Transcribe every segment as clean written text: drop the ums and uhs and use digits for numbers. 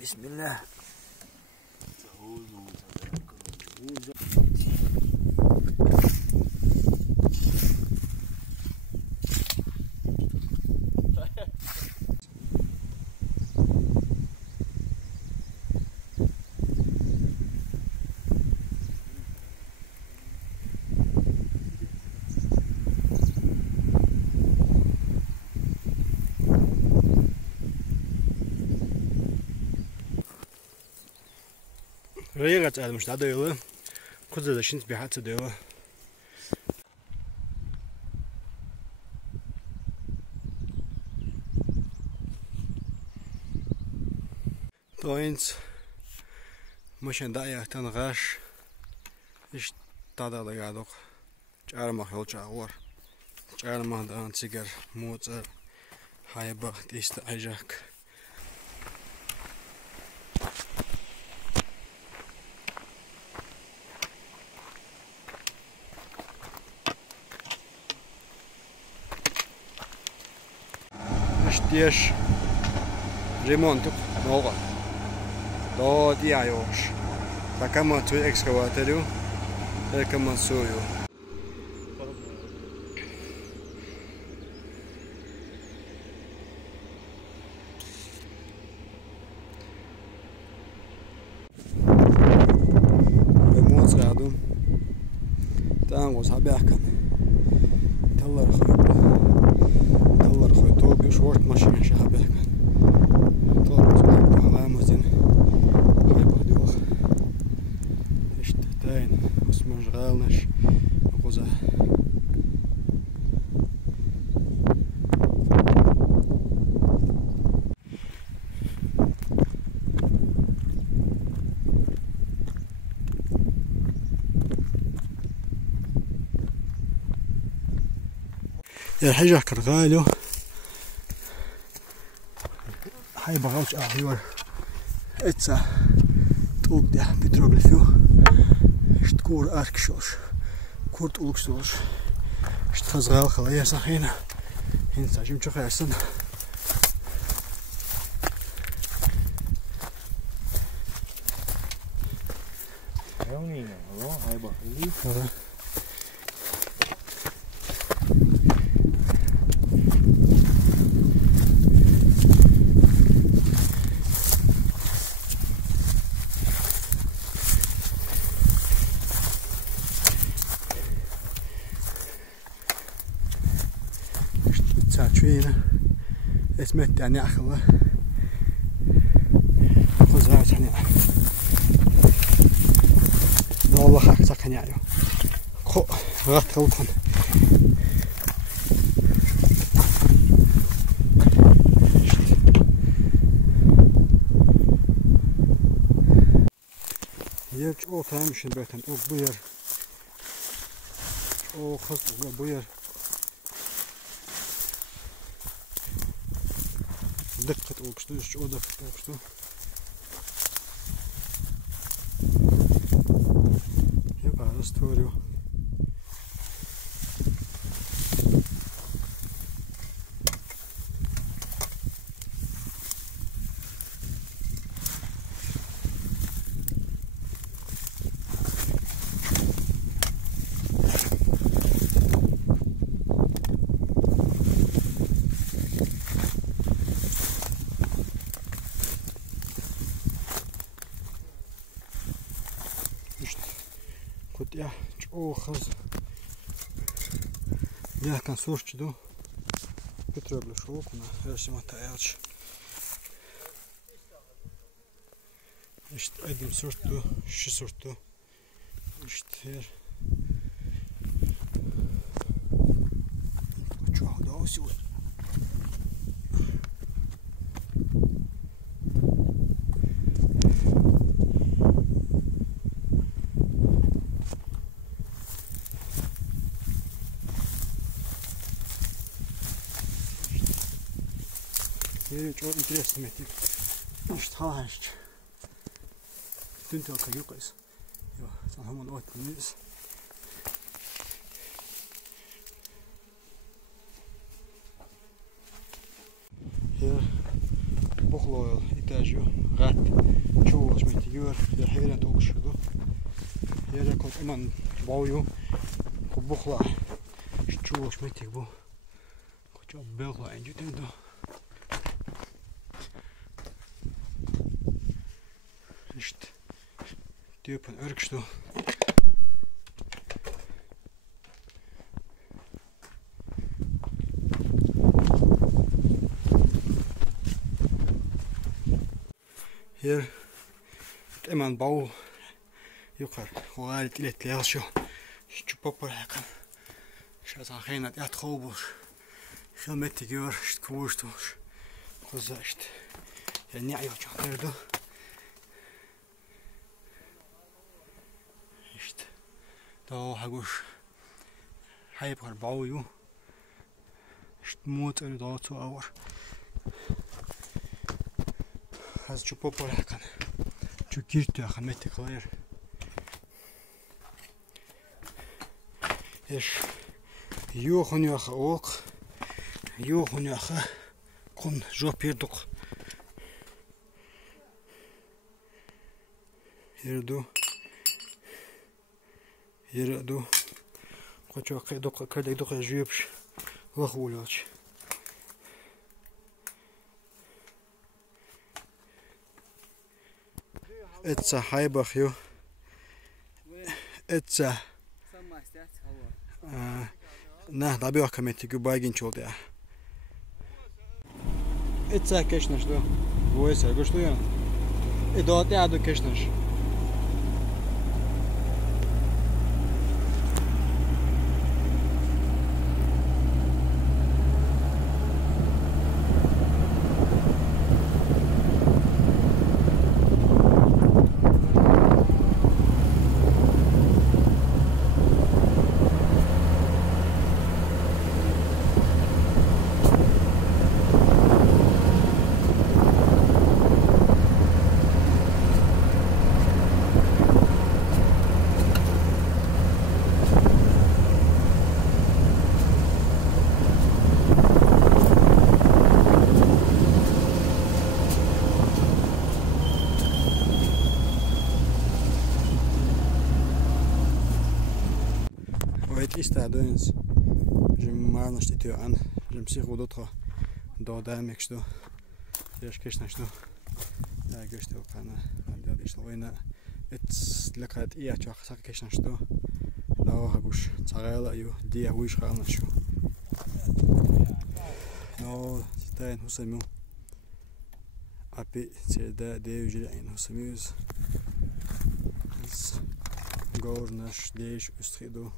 بسم الله. ريغة تعال مش تعديله كذا شنت بحث ديله توينز مشان دايا تنغاش إيش تعدى لقادوق جار ما خلص عور جار ما دان سيجار موت هاي بقت يستعجاك ديش ريمونت نوغا دو دي ايوش فكما تو اكسكافاتوريو كما سويو الموت قاعدون تانغو صابيحكم تلر خوي شورت ماشين شعبه كان طول على مزين هاي بهدوخ اشتتين اسمه شغالنش غزة يا حاجة كرغالو هاي بغاوش احيور اتسا طوق ده بتروغلفيو اشتكور اركشوش كورت اولكسوش اشتخزغال خلايا صحينا هين ساجم شو خيرسن هوني هاي بغاوي تاچوينا اسمت يعني اخوه خزعت يعني والله حق سكن يعني خو غات خلقن يرج او تامشن بيتن او بير او خص بير دقة اوكستو ايش او دقة اوكستو يبقى استوريو كنت يا اوخز يا كان سورچدو بتروغلو شو كنا رسمه تاعش işte edim sürttü şu sürttü işte çok da olsun çok interesting metik. İşte haş. Dün de kayıkız. Yo, tamam onu atmıyoruz. Hier bochloil etage rat çoğuş metik gör. Ya helen tokşudu. Hier komt iemand bouwjo. Ko bochla. Çoğuş metik bu. Ko çok belga en jutendo. İşte diyorsun örgüstü. Hier hemen bau yukarı. O alet iletli yaşıyor. Şu poplar kan. Şu zaten ya trobur. Şu metti gör işte kuvuştur. Koza işte. Ya ne yapacağım nerede? İşte. Da haguş. Hayır bau yu. İşte mut öyle da zu ağır. Az şu poplar kan. Şu girdi kan metti kalır. Eş. Yok ok. Yok kon job yerduk. Yerdu. Koçak edok kadek dok jüpş. Lahulaç. Etsa haybach yo. Etsa. Ne, da bir kameti gübaygin oldu ya. Etsa keşnaş do. Bu eser goştu ya. Doat ya do keşnaş. Istedens. Jim marno stit an. Jim sich wodotra. Da dameks do. Jesh kishnash do. Da gosto kana. Da disloina. It's lekat ia chak sak kishnash do. Da hagush. Tsarela yu dia wish khalnash. No, stain husemu. Api da de ujil ein husemuz. Gornash deish ustrido.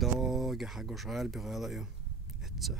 Da hagush gal bigala yu. Etsa.